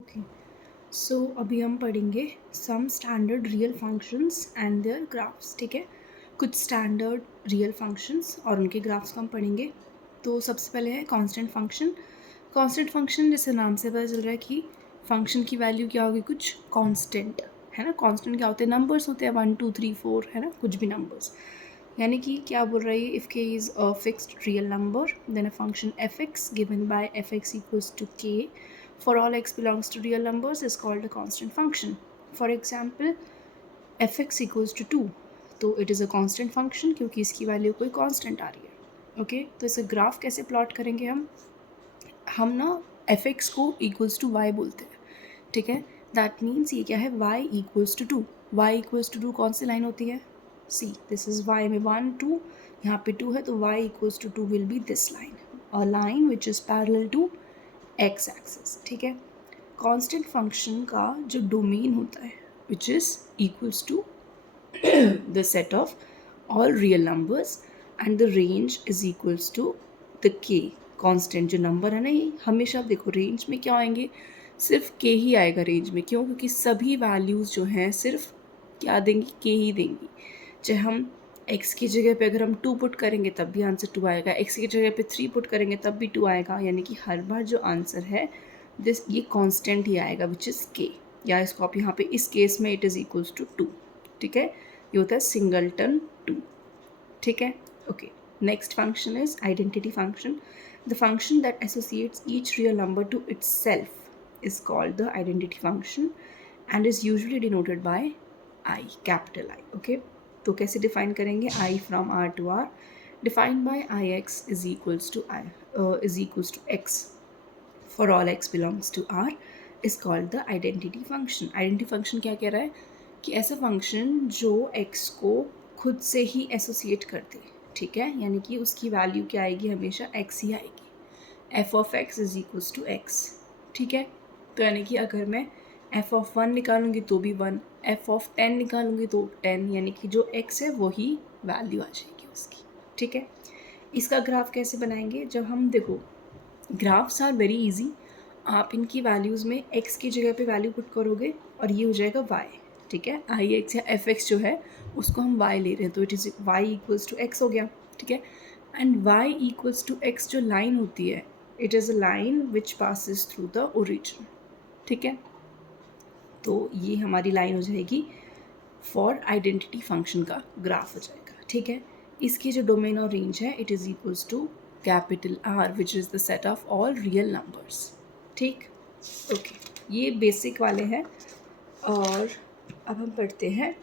Okay, सो अभी हम पढ़ेंगे some standard real functions and their graphs. ठीक है, कुछ स्टैंडर्ड रियल फंक्शंस और उनके ग्राफ्स को हम पढ़ेंगे। तो सबसे पहले है कांस्टेंट फंक्शन। कांस्टेंट फंक्शन जैसे नाम से पता चल रहा है कि फंक्शन की वैल्यू क्या होगी, कुछ कांस्टेंट है ना। कांस्टेंट क्या होते हैं, नंबर्स होते हैं 1 2 3 4 है ना, कुछ भी नंबर्स। यानी कि क्या बोल रहा है, if K is a fixed real number then a function F X given by F X equals to K for all x belongs to real numbers is called a constant function. For example, f(x) equals to 2, तो it is a constant function क्योंकि इसकी value कोई constant आ रही है। Okay, तो इसे graph कैसे plot करेंगे हम ना f(x) को equals to y बोलते हैं। ठीक है, दैट मीन्स ये क्या है, y equals to 2। y equals to 2 कौन सी लाइन होती है, सी, दिस इज y में 1 2, यहाँ पे 2 है तो y equals to 2 will be this line, a line which is parallel to X axis. ठीक है, कांस्टेंट फंक्शन का जो डोमेन होता है which is equals to the set of all real numbers and the range is equals to the K. Constant जो number है ना, ये हमेशा देखो रेंज में क्या आएंगे, सिर्फ के ही आएगा रेंज में। क्यों, क्योंकि सभी वैल्यूज़ जो हैं सिर्फ क्या देंगी, के ही देंगी। चाहे हम एक्स की जगह पे अगर हम 2 पुट करेंगे तब भी आंसर 2 आएगा, एक्स की जगह पे 3 पुट करेंगे तब भी 2 आएगा। यानी कि हर बार जो आंसर है दिस ये कांस्टेंट ही आएगा विच इज़ के, या इसको आप यहाँ पे इस केस में इट इज़ इक्वल्स टू 2। ठीक है, ये होता है सिंगलटन 2। ठीक है, okay. Next function is identity function. The function that associates each real number to itself is called the identity function and is usually denoted by I, capital I. Okay, तो कैसे define करेंगे, I from R to R defined by I X is equals to X for all x belongs to R is called the identity function. Identity function क्या कह रहा है कि ऐसा function जो x को खुद से ही एसोसिएट कर दे। ठीक है, यानी कि उसकी वैल्यू क्या आएगी, हमेशा x ही आएगी। f of x is equals to x। ठीक है, तो यानी कि अगर मैं f of 1 निकालूंगी तो भी 1, f of 10 निकालूंगी तो 10, यानी कि जो x है वही वैल्यू आ जाएगी उसकी। ठीक है, इसका ग्राफ कैसे बनाएंगे, जब हम देखो ग्राफ्स आर वेरी इजी। आप इनकी वैल्यूज़ में x की जगह पे वैल्यू पुट करोगे और ये हो जाएगा y। ठीक है, आई एक्स या एफ एक्स जो है उसको हम y ले रहे हैं तो it is y equals to x हो गया। ठीक है, and y equals to x जो लाइन होती है it is a line which passes through the origin. ठीक है, तो ये हमारी लाइन हो जाएगी फॉर आइडेंटिटी फंक्शन का ग्राफ हो जाएगा। ठीक है, इसकी जो डोमेन और रेंज है it is equals to capital R which is the set of all real numbers. ठीक, ओके, ये बेसिक वाले हैं। और अब हम पढ़ते हैं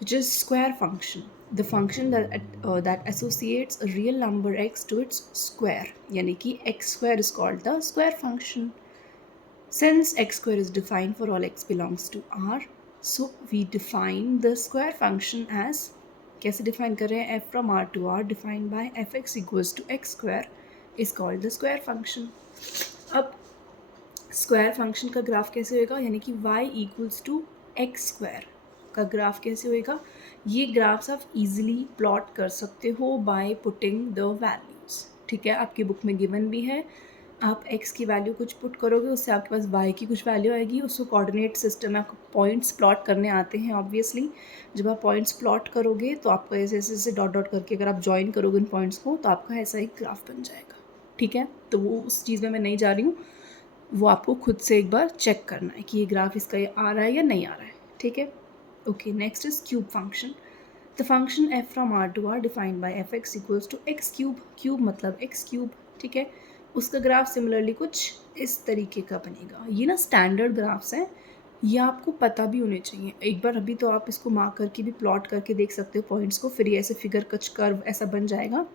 which is square function, the function that associates a real number x to its square, यानी कि x square is called the square function. Since x square is defined for all x belongs to R, so we define the square function as, कैसे define कर रहे हैं, f from R to R defined by fx equals to x square is called the square function. अब square function का graph कैसे होएगा, यानी कि y equals to x square का ग्राफ कैसे होएगा, ये ग्राफ्स आप इजीली प्लॉट कर सकते हो बाय पुटिंग द वैल्यूज़। ठीक है, आपकी बुक में गिवन भी है, आप x की वैल्यू कुछ पुट करोगे उससे आपके पास y की कुछ वैल्यू आएगी, उसको कोऑर्डिनेट सिस्टम में आपको पॉइंट्स प्लॉट करने आते हैं ऑब्वियसली। जब आप पॉइंट्स प्लॉट करोगे तो आपको ऐसे ऐसे ऐसे डॉट डॉट करके अगर आप ज्वाइन करोगे उन पॉइंट्स को तो आपका ऐसा एक ग्राफ बन जाएगा। ठीक है, तो वो उस चीज़ में मैं नहीं जा रही हूँ, वो आपको खुद से एक बार चेक करना है कि ये ग्राफ इसका ये आ रहा है या नहीं आ रहा है। ठीक है, okay. Next is cube function. The function F from R to R defined by F X equals to X cube, cube मतलब एक्स क्यूब। ठीक है, उसका ग्राफ सिमिलरली कुछ इस तरीके का बनेगा। ये ना स्टैंडर्ड ग्राफ्स हैं, ये आपको पता भी होने चाहिए। एक बार अभी तो आप इसको मार्क करके भी प्लॉट करके देख सकते हो पॉइंट्स को, फिर ये ऐसे फिगर कच कर्व ऐसा बन जाएगा।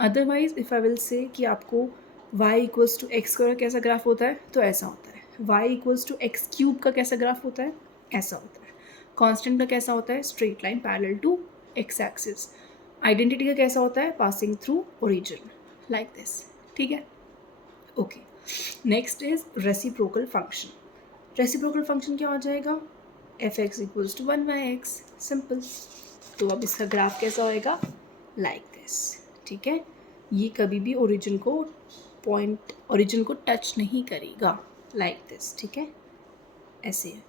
Otherwise if I will say कि आपको y इक्वल्स टू एक्स का कैसा ग्राफ होता है तो ऐसा होता है, y equals to X cube का कैसा ग्राफ होता है, ऐसा होता है। कांस्टेंट का कैसा होता है, straight line parallel to X axis. Identity का कैसा होता है, passing through origin, like this. ठीक है, okay. Next is reciprocal function. Reciprocal function क्या हो जाएगा, F X equals to 1/x, simple. तो अब इसका ग्राफ कैसा होएगा, लाइक दिस। ठीक है, ये कभी भी ओरिजिन को टच नहीं करेगा। लाइक दिस, ठीक है, ऐसे है।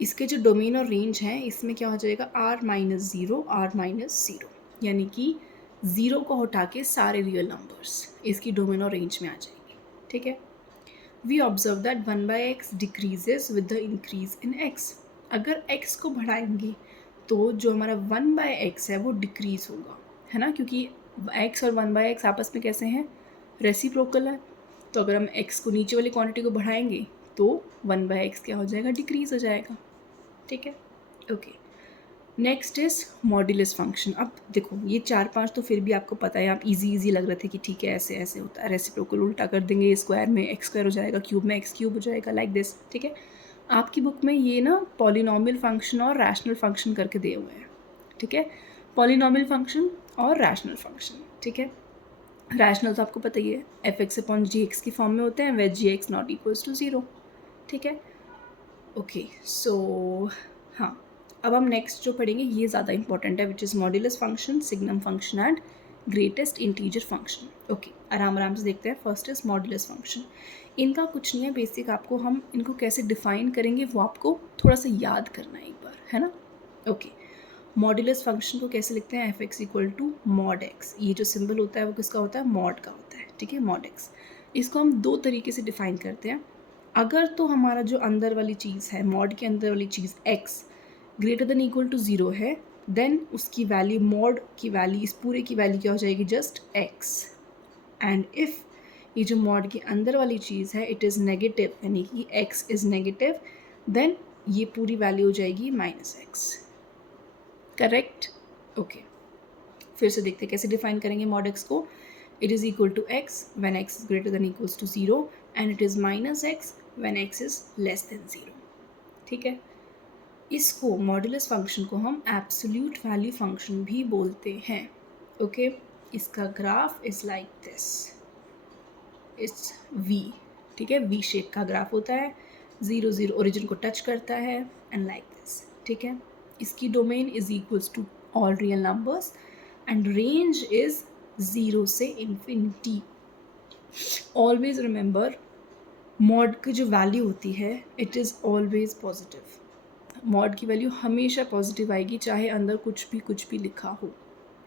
इसके जो डोमेन और रेंज हैं इसमें क्या हो जाएगा, r-0 r-0, यानी कि 0 को हटा के सारे रियल नंबर्स इसकी डोमेन और रेंज में आ जाएंगे, ठीक है। We observe that 1/x decreases with the increase in x। अगर x को बढ़ाएंगे तो जो हमारा 1/x है वो डिक्रीज होगा, है ना, क्योंकि x और 1/x आपस में कैसे हैं, रेसिप्रोकल है। तो अगर हम x को नीचे वाली क्वांटिटी को बढ़ाएंगे तो 1/x क्या हो जाएगा, डिक्रीज हो जाएगा, ठीक है, okay. Next is modulus function. अब देखो ये 4-5 तो फिर भी आपको पता है, आप इजी लग रहे थे कि ठीक है ऐसे ऐसे होता है, रेसिप्रोकल उल्टा कर देंगे, स्क्वायर में एक्स स्क्वायर हो जाएगा, क्यूब में एक्स क्यूब हो जाएगा, लाइक दिस, ठीक है। आपकी बुक में ये ना पॉलिनॉमियल फंक्शन और रैशनल फंक्शन करके दिए हुए हैं, ठीक है, पॉलिनॉमियल फंक्शन और रैशनल फंक्शन, ठीक है। रैशनल तो आपको पता ही है, f(x)(gx) की फॉर्म में होते हैं, where g(x) not equals to 0, ठीक है, ओके। सो हाँ, अब हम नेक्स्ट जो पढ़ेंगे ये ज़्यादा इंपॉर्टेंट है, which is modulus function, signum function and greatest integer function. Okay, आराम से देखते हैं। First is modulus function. इनका कुछ नहीं है, बेसिक आपको हम इनको कैसे डिफाइन करेंगे वो आपको थोड़ा सा याद करना है एक बार, है ना। ओके, मॉड्यूलस फंक्शन को कैसे लिखते हैं, f(x) equal to mod x। ये जो सिंबल होता है वो किसका होता है, मॉड का होता है, ठीक है, मॉड x। इसको हम दो तरीके से डिफाइन करते हैं। अगर तो हमारा जो अंदर वाली चीज़ है, मॉड के अंदर वाली चीज़ x greater than equal to 0 है, देन उसकी वैल्यू, मॉड की वैल्यू, इस पूरे की वैल्यू क्या हो जाएगी, जस्ट x। एंड इफ़ ये जो मॉड के अंदर वाली चीज़ है इट इज़ नेगेटिव, यानी कि x इज़ नेगेटिव, देन ये पूरी वैल्यू हो जाएगी -x, करेक्ट, ओके। फिर से देखते हैं कैसे डिफाइन करेंगे मॉड x को। It is equal to x when x is greater than equals to 0 and it is -x when x is less than 0, ठीक है। इसको मॉड्यूलस फंक्शन को हम एब्सोल्यूट वैल्यू फंक्शन भी बोलते हैं, ओके। इसका graph is like this, it's v, ठीक है, v शेप का ग्राफ होता है, 0 0 ओरिजिन को टच करता है एंड लाइक दिस, ठीक है। इसकी domain is equals to all real numbers and range is 0 से इन्फिनिटी। ऑलवेज रिमेंबर, मॉड की जो वैल्यू होती है it is always positive. Mod की वैल्यू हमेशा पॉजिटिव आएगी, चाहे अंदर कुछ भी लिखा हो।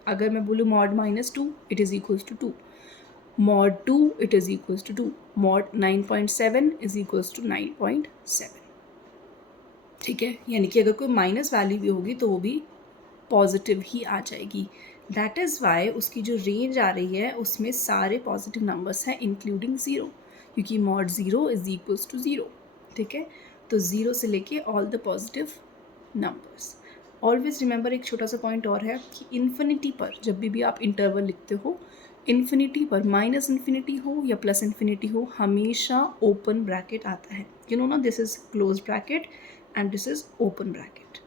अगर मैं बोलूँ mod -2 it is equals to 2, mod 2 it is equals to 2, mod 9.7 is equals to 9.7, ठीक है। यानी कि अगर कोई माइनस वैल्यू भी होगी तो वो भी पॉजिटिव ही आ जाएगी। दैट इज़ वाई उसकी जो रेंज आ रही है उसमें सारे पॉजिटिव नंबर्स हैं इंक्लूडिंग 0, क्योंकि मॉड 0 इज इक्वल्स टू 0, ठीक है। तो 0 से लेके all the positive numbers. Always remember, एक छोटा सा पॉइंट और है कि इन्फिनिटी पर जब भी आप इंटरवल लिखते हो, इन्फिनिटी पर -इन्फिनिटी हो या +इन्फिनिटी हो, हमेशा ओपन ब्रैकेट आता है, यू नो ना, this is close bracket and this is open bracket,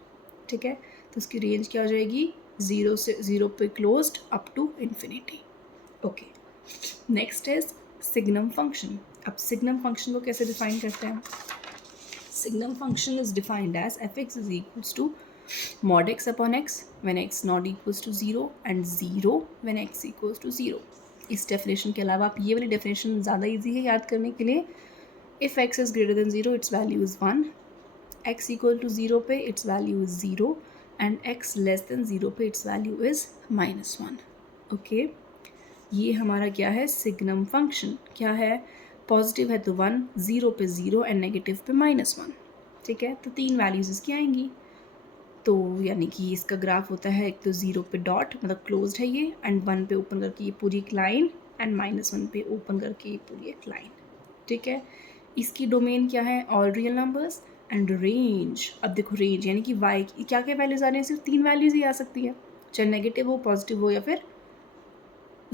ठीक है। तो उसकी रेंज क्या हो जाएगी, 0 से 0 पे closed up to infinity, okay. Next is signum function. अब सिग्नम फंक्शन को कैसे डिफाइन करते हैं, signum function is defined as f(x) is equals to mod x upon x when x not equals to 0 and 0 when x equals to 0। इस definition के अलावा आप ये वाली डेफिनेशन ज़्यादा इजी है याद करने के लिए। If x is greater than 0 its value is 1, x equal to 0 पे its value is 0 and x less than 0 पे इट्स वैल्यू इज़ -1, ओके। ये हमारा क्या है, सिग्नम फंक्शन। क्या है, पॉजिटिव है तो 1, 0 पे 0 एंड नेगेटिव पे -1, ठीक है। तो 3 वैल्यूज़ इसकी आएंगी। तो यानी कि इसका ग्राफ होता है, एक तो 0 पे डॉट मतलब क्लोज्ड है ये, एंड 1 पे ओपन करके ये पूरी एक लाइन, एंड -1 पे ओपन करके ये पूरी एक लाइन, ठीक है। इसकी डोमेन क्या है, all real numbers and range. अब देखो रेंज यानी कि y की क्या क्या वैल्यूज़ आ रही हैं, सिर्फ 3 वैल्यूज़ ही आ सकती है, चाहे नेगेटिव हो, पॉजिटिव हो या फिर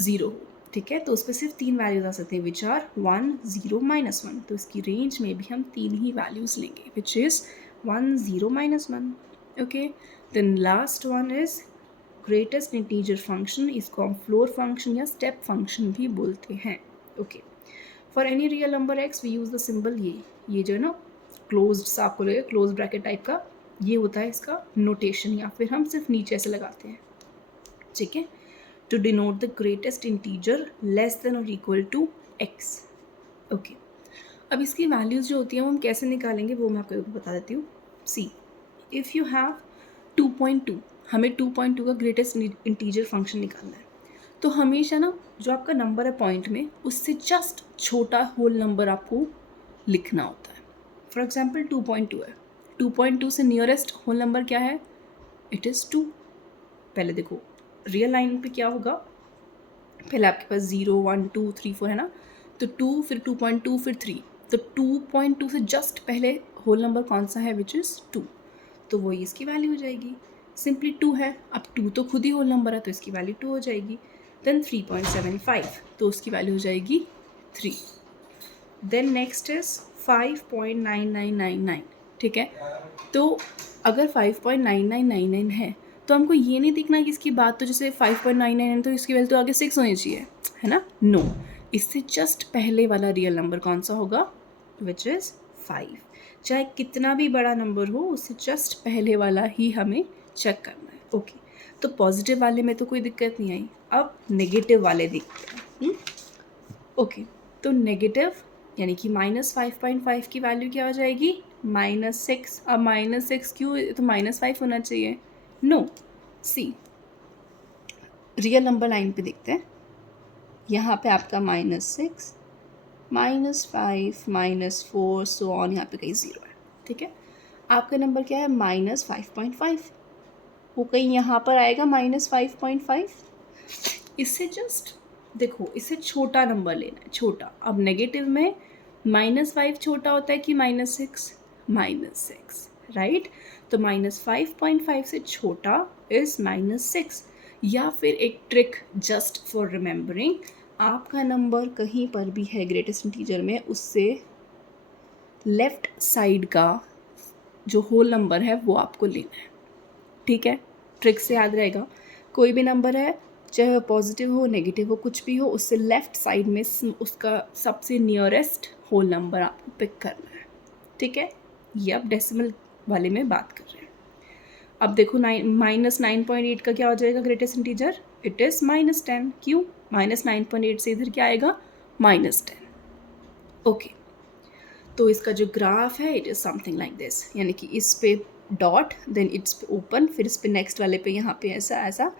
0 हो, ठीक है। तो उस पर सिर्फ 3 वैल्यूज़ आ सकती हैं, विच आर 1 0 -1। तो इसकी रेंज में भी हम 3 ही वैल्यूज़ लेंगे, which is 1 0 -1, okay. Then last one is greatest integer function. इसको हम फ्लोर फंक्शन या स्टेप फंक्शन भी बोलते हैं, okay. For any real number x we use the symbol ये जो है ना क्लोज्ड सा आपको लगेगा, क्लोज ब्रैकेट टाइप का, ये होता है इसका नोटेशन, या फिर हम सिर्फ नीचे ऐसे लगाते हैं, ठीक है, to denote the greatest integer less than और इक्वल टू x, ओके। अब इसकी वैल्यूज़ जो होती हैं वो हम कैसे निकालेंगे वो मैं आपको बता देती हूँ. सी, इफ़ यू हैव 2.2, हमें 2.2 का ग्रेटेस्ट इंटीजर फंक्शन निकालना है. तो हमेशा ना जो आपका नंबर है पॉइंट में उससे जस्ट छोटा होल नंबर आपको लिखना होता है. फॉर एग्जाम्पल 2.2 है, 2.2 से नियरेस्ट होल नंबर क्या है? It is 2. पहले देखो रियल लाइन पे क्या होगा, पहले आपके पास 0 1 2 3 4 है ना, तो 2 फिर 2.2 फिर 3, तो 2.2 से जस्ट पहले होल नंबर कौन सा है? Which is 2. तो वही इसकी वैल्यू हो जाएगी. सिंपली 2 है, अब 2 तो खुद ही होल नंबर है तो इसकी वैल्यू 2 हो जाएगी. देन 3.75, तो उसकी वैल्यू हो जाएगी 3. Then next is 5.9999. ठीक है, तो अगर 5.9999 है तो हमको ये नहीं देखना कि इसकी बात तो जैसे 5.99 तो इसकी वैल्यू तो आगे 6 होनी चाहिए, है ना? नो, इससे जस्ट पहले वाला रियल नंबर कौन सा होगा? Which is 5. चाहे कितना भी बड़ा नंबर हो उससे जस्ट पहले वाला ही हमें चेक करना है. ओके, तो पॉजिटिव वाले में तो कोई दिक्कत नहीं आई. अब नेगेटिव वाले देखते हैं. ओके, तो नेगेटिव यानी कि -5.5 की वैल्यू क्या हो जाएगी? -6. अब -6 क्यों? तो -5 होना चाहिए. नो, सी रियल नंबर लाइन पे देखते हैं. यहाँ पे आपका -6, -5, -4 सो ऑन, यहाँ पे कहीं 0 है. ठीक है, आपका नंबर क्या है? -5.5. वो कहीं यहाँ पर आएगा -5.5. इससे जस्ट देखो, इससे छोटा नंबर लेना है, छोटा. अब नेगेटिव में -5 छोटा होता है कि -6? -6, राइट. तो -5.5 से छोटा इज -6. या फिर एक ट्रिक जस्ट फॉर रिमेंबरिंग, आपका नंबर कहीं पर भी है ग्रेटेस्ट इंटीजर में, उससे लेफ्ट साइड का जो होल नंबर है वो आपको लेना है. ठीक है, ट्रिक से याद रहेगा. कोई भी नंबर है, चाहे वो पॉजिटिव हो नेगेटिव हो कुछ भी हो, उससे लेफ्ट साइड में उसका सबसे नियरेस्ट होल नंबर आपको पिक करना है. ठीक है, ये अब डेसिमल वाले में बात कर रहे हैं. अब देखो -9.8 का क्या हो जाएगा ग्रेटेस्ट इंटीजर? It is -10. क्यों? -9.8 से इधर क्या आएगा? -10. ओके, तो इसका जो ग्राफ है it is something like this, यानी कि इस पे डॉट, देन इट्स पे ओपन, फिर इस पे नेक्स्ट वाले पे यहाँ पे ऐसा ऐसा.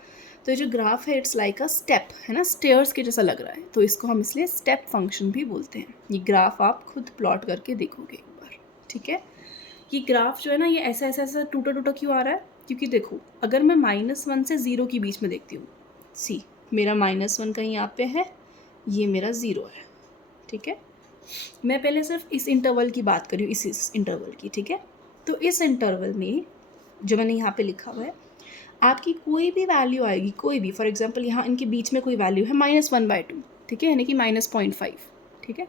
तो ये जो ग्राफ है इट्स लाइक अ स्टेप, है ना, स्टेयर्स के जैसा लग रहा है, तो इसको हम इसलिए स्टेप फंक्शन भी बोलते हैं. ये ग्राफ आप खुद प्लॉट करके देखोगे एक बार. ठीक है, ये ग्राफ जो है ना ये ऐसा ऐसा ऐसा टूटा टूटा क्यों आ रहा है? क्योंकि देखो अगर मैं -1 से 0 के बीच में देखती हूँ, सी मेरा -1 कहीं यहाँ पे है, ये मेरा 0 है. ठीक है, मैं पहले सिर्फ इस इंटरवल की बात कर रही हूँ, इस इंटरवल की. ठीक है, तो इस इंटरवल में जो मैंने यहाँ पे लिखा हुआ है, आपकी कोई भी वैल्यू आएगी, कोई भी. फॉर एग्जांपल यहाँ इनके बीच में कोई वैल्यू है -1/2. ठीक है, यानी कि -0.5. ठीक है,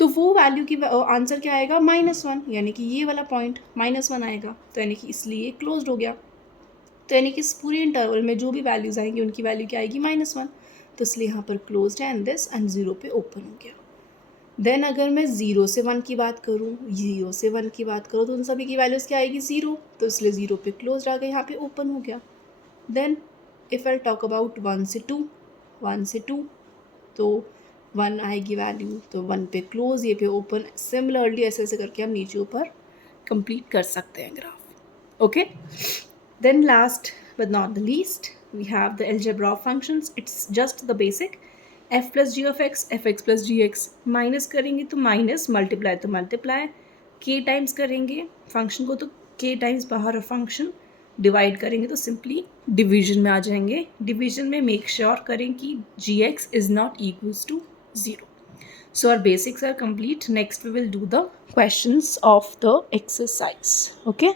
तो वो वैल्यू की आंसर क्या आएगा? -1, यानी कि ये वाला पॉइंट -1 आएगा. तो यानी कि इसलिए क्लोज्ड हो गया. तो यानी कि इस पूरे इंटरवल में जो भी वैल्यूज़ आएंगी उनकी वैल्यू क्या आएगी? -1. तो इसलिए यहाँ पर क्लोज्ड है एंड दिस, एंड 0 पे ओपन हो गया. देन अगर मैं 0 से 1 की बात करूँ, 0 से 1 की बात करूँ, तो उन सभी की वैल्यूज़ क्या आएगी? 0. तो इसलिए 0 पे क्लोज आ गया, यहाँ पे ओपन हो गया. Then if I talk about 1 से 2, 1 से 2, तो 1 आएगी वैल्यू, तो 1 पे क्लोज, ये पे ओपन. सिमिलरली ऐसे ऐसे करके हम नीचे ऊपर कंप्लीट कर सकते हैं graph. Okay, then last but not the least we have the algebra of functions. It's just the basic f plus G of X, F X plus G X. Minus करेंगे तो माइनस, मल्टीप्लाई तो multiply, k times करेंगे function को तो k times बाहर, function divide करेंगे तो simply division में आ जाएंगे. डिवीजन में मेक श्योर करें कि G X is not equals to 0. So our basics are complete. Next we will do the questions of the exercise. Okay.